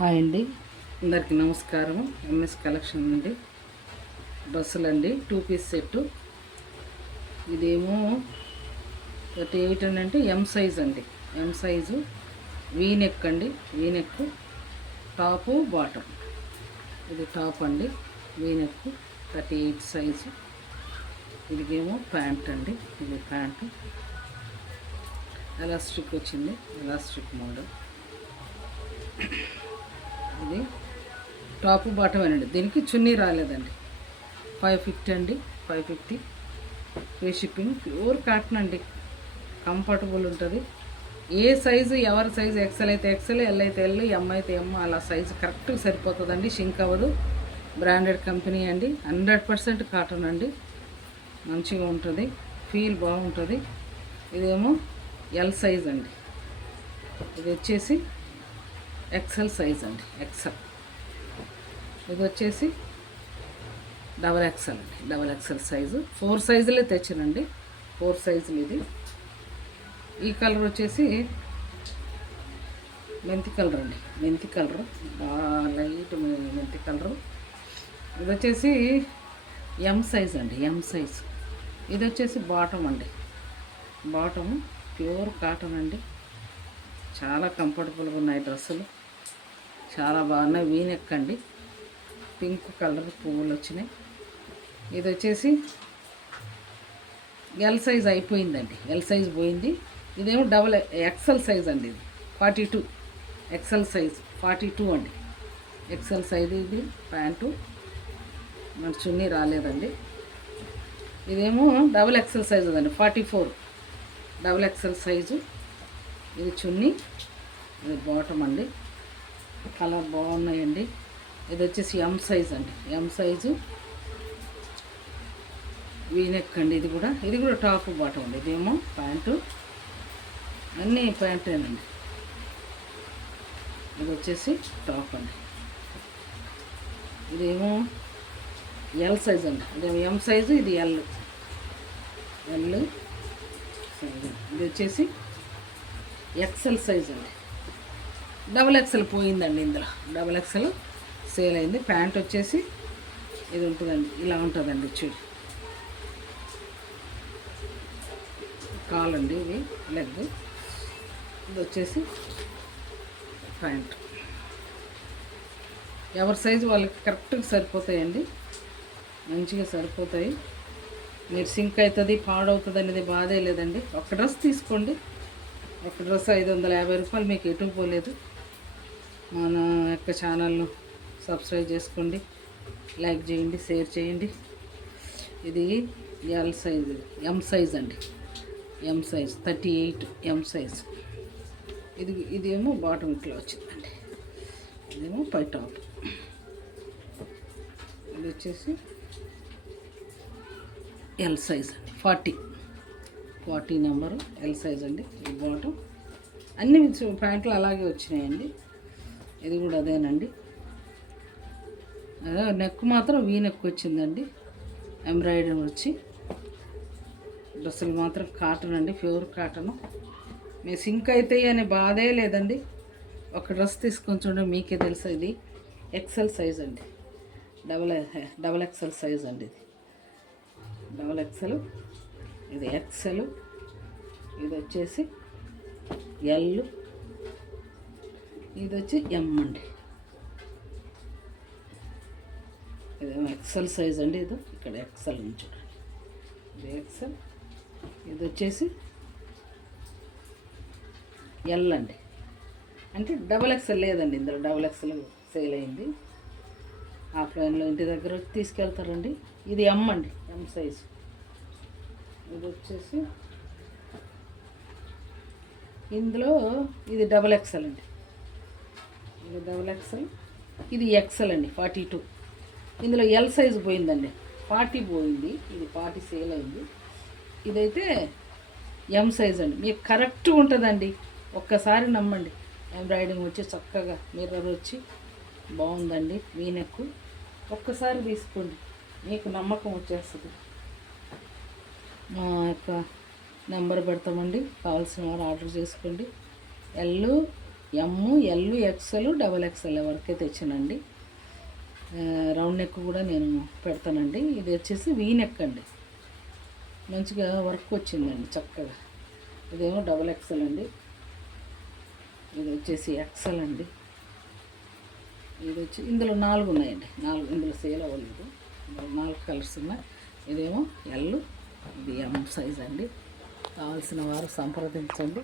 Hi అండి, అందరికీ నమస్కారం. ఎంఎస్ కలెక్షన్ అండి, డ్రెస్సులు అండి, 2 పీస్ సెట్టు. ఇదేమో 38 అంటే ఎం సైజ్ అండి, ఎం సైజు. వీనెక్ అండి, వీనెక్ టాపు బాటమ్. ఇది టాప్ అండి, వీనెక్ 38 సైజు. ఇదిగేమో ప్యాంట్ అండి, ఇది ప్యాంటు. ఎలాస్టిక్ వచ్చింది, ఎలాస్టిక్ మోడల్. ఇది టాప్ బాటమ్ అండి, దీనికి చున్నీ రాలేదండి. 550 అండి, 550 ఫ్రీ షిప్పింగ్. ప్యూర్ కాటన్ అండి, కంఫర్టబుల్ ఉంటుంది. ఏ సైజు, ఎవరి సైజు, ఎక్సెల్ అయితే ఎక్సెల్, ఎల్ అయితే ఎల్, ఎం అయితే ఎం, అలా సైజు కరెక్ట్గా సరిపోతుందండి. షింక్ అవ్వదు. బ్రాండెడ్ కంపెనీ అండి, 100% కాటన్ అండి. మంచిగా ఉంటుంది, ఫీల్ బాగుంటుంది. ఇదేమో ఎల్ సైజ్ అండి, ఇది వచ్చేసి ఎక్సెల్ సైజ్ అండి, ఎక్సెల్. ఇది వచ్చేసి డబల్ ఎక్సెల్ అండి, డబల్ ఎక్సెల్ సైజు. 4 సైజులే తెచ్చానండి, 4 సైజులు. ఇది ఈ కలర్ వచ్చేసి మెంతి కలర్ అండి, మెంతి కలర్, లైట్ మెంతి కలరు. ఇది వచ్చేసి ఎం సైజ్ అండి, ఎం సైజ్. ఇది వచ్చేసి బాటమ్ అండి, బాటము ప్యూర్ కాటన్ అండి. చాలా కంఫర్టబుల్గా ఉన్నాయి డ్రెస్సులు, చాలా బాగున్నాయి. వీనెక్ అండి, పింక్ కలర్ పువ్వులు వచ్చినాయి. ఇది వచ్చేసి ఎల్ సైజ్ అయిపోయిందండి, ఎల్ సైజ్ పోయింది. ఇదేమో డబల్ ఎక్సెల్ సైజ్ అండి, ఇది 42 ఎక్సెల్ సైజ్, 42 అండి, ఎక్సెల్ సైజ్. ఇది ప్యాంటు, మన చున్నీ రాలేదండి. ఇదేమో డబల్ ఎక్సెల్ సైజ్ అండి, 44 డబల్ ఎక్సెల్ సైజు. ఇది చున్నీ, ఇది బాటమ్ అండి. కలర్ బాగున్నాయండి. ఇది వచ్చేసి ఎం సైజ్ అండి, ఎం సైజు. వీనెక్ అండి, ఇది కూడా టాప్ బాటమ్ అండి. ఇదేమో ప్యాంటు, అన్నీ ప్యాంటేనండి. ఇది వచ్చేసి టాప్ అండి. ఇదేమో ఎల్ సైజ్ అండి, ఇదేమో ఎం సైజు, ఇది ఎల్ సైజు. ఇది వచ్చేసి ఎక్సెల్ సైజ్ అండి. డబల్ ఎక్సెల్ పోయిందండి, ఇందులో డబల్ ఎక్సెల్ సేల్ అయింది. ప్యాంట్ వచ్చేసి ఇది ఉంటుందండి, ఇలా ఉంటుందండి. చూడు, కాలండి, ఇది లెగ్. ఇది వచ్చేసి ప్యాంట్. ఎవరి సైజు వాళ్ళకి కరెక్ట్గా సరిపోతాయండి, మంచిగా సరిపోతాయి. మీరు సింక్ అవుతుంది, పాడవుతుంది అనేది బాధే లేదండి. ఒక డ్రెస్ తీసుకోండి, ఒక డ్రెస్ 550 రూపాయలు, మీకు ఎటు పోలేదు. మన యొక్క ఛానల్ను సబ్స్క్రైబ్ చేసుకోండి, లైక్ చేయండి, షేర్ చేయండి. ఇది ఎల్ సైజ్, ఎం సైజ్ అండి, ఎం సైజ్ 38 ఎం సైజ్. ఇదేమో బాటమ్ ఇట్లా వచ్చిందండి, ఇదేమో పై టాప్. ఇది వచ్చేసి ఎల్ సైజ్ అండి, 40 నెంబరు ఎల్ సైజ్ అండి. ఈ బాటమ్ అన్ని ప్యాంట్లు అలాగే వచ్చినాయండి. ఇది కూడా అదేనండి. అదే నెక్ మాత్రం వీ నెక్ వచ్చిందండి, ఎంబ్రాయిడరీ వచ్చి. డ్రెస్సులు మాత్రం కాటన్ అండి, ప్యూర్ కాటను. మీ సింక్ అవుతాయి అనే బాధే లేదండి. ఒక డ్రెస్ తీసుకొని చూడండి, మీకే తెలుసు. ఇది ఎక్సెల్ సైజ్ అండి, డబల్ ఎక్సెల్ సైజ్ అండి. ఇది డబల్ ఎక్సెల్, ఇది ఎక్సెల్. ఇది వచ్చేసి ఎల్, ఇది వచ్చి ఎం అండి. ఇదేమో ఎక్సెల్ సైజ్ అండి. ఇది ఇక్కడ ఎక్సెల్ ఉంది చూడండి, ఇది ఎక్సెల్. ఇది వచ్చేసి ఎల్ అండి, అంటే డబల్ ఎక్సెల్ లేదండి ఇందులో, డబల్ ఎక్సెల్ సేల్ అయింది. ఆఫ్లైన్లో ఇంటి దగ్గర వచ్చి తీసుకెళ్తారండి. ఇది ఎం అండి, ఎం సైజు. ఇది వచ్చేసి ఇందులో ఇది డబల్ ఎక్సెల్ అండి, ఇది డబల్ ఎక్సెల్. ఇది ఎక్సెల్ అండి, 42. ఇందులో ఎల్ సైజు పోయిందండి, 40 పోయింది. ఇది 40 సేల్ అయింది. ఇదైతే ఎం సైజ్ అండి, మీకు కరెక్ట్గా ఉంటుందండి. ఒక్కసారి నమ్మండి. ఎంబ్రాయిడింగ్ వచ్చి చక్కగా మిర్రర్ వచ్చి బాగుందండి. వీనెక్ ఒక్కసారి తీసుకోండి, మీకు నమ్మకం వచ్చేస్తుంది. మా యొక్క నెంబర్ పెడతామండి, కావాల్సిన వారు ఆర్డర్ చేసుకోండి. L M, L, XL, double XL వరకే తెచ్చానండి. రౌండ్ నెక్ కూడా నేను పెడతానండి. ఇది వచ్చేసి వీ నెక్ అండి, మంచిగా వర్క్ వచ్చిందండి చక్కగా. ఇదేమో డబల్ ఎక్స్ఎల్ అండి, ఇది వచ్చేసి ఎక్స్ఎల్ అండి. ఇది వచ్చి ఇందులో 4 ఉన్నాయండి, 4 ఇందులో సేల్ అవ్వలేదు. 4 కలర్స్ ఉన్నాయి. ఇదేమో ఎల్, ఇది ఎం సైజ్ అండి. కావాల్సిన వారు సంప్రదించండి.